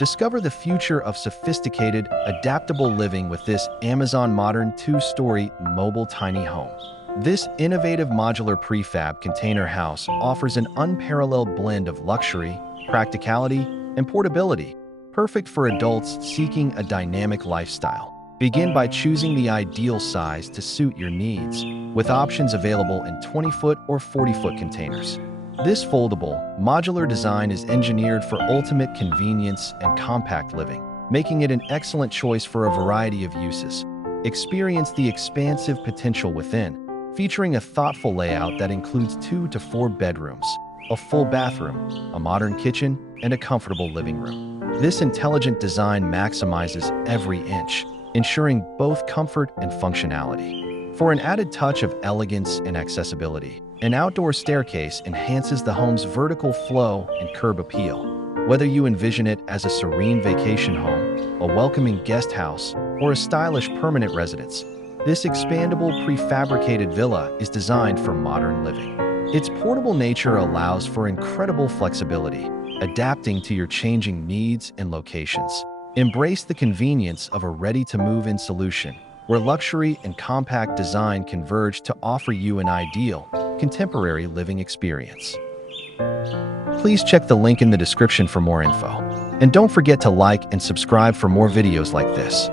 Discover the future of sophisticated, adaptable living with this Amazon Modern 2-story mobile tiny home. This innovative modular prefab container house offers an unparalleled blend of luxury, practicality, and portability, perfect for adults seeking a dynamic lifestyle. Begin by choosing the ideal size to suit your needs, with options available in 20-foot or 40-foot containers. This foldable, modular design is engineered for ultimate convenience and compact living, making it an excellent choice for a variety of uses. Experience the expansive potential within, featuring a thoughtful layout that includes 2 to 4 bedrooms, a full bathroom, a modern kitchen, and a comfortable living room. This intelligent design maximizes every inch, ensuring both comfort and functionality. For an added touch of elegance and accessibility, an outdoor staircase enhances the home's vertical flow and curb appeal. Whether you envision it as a serene vacation home, a welcoming guest house, or a stylish permanent residence, this expandable prefabricated villa is designed for modern living. Its portable nature allows for incredible flexibility, adapting to your changing needs and locations. Embrace the convenience of a ready-to-move-in solution, where luxury and compact design converge to offer you an ideal, contemporary living experience. Please check the link in the description for more info. And don't forget to like and subscribe for more videos like this.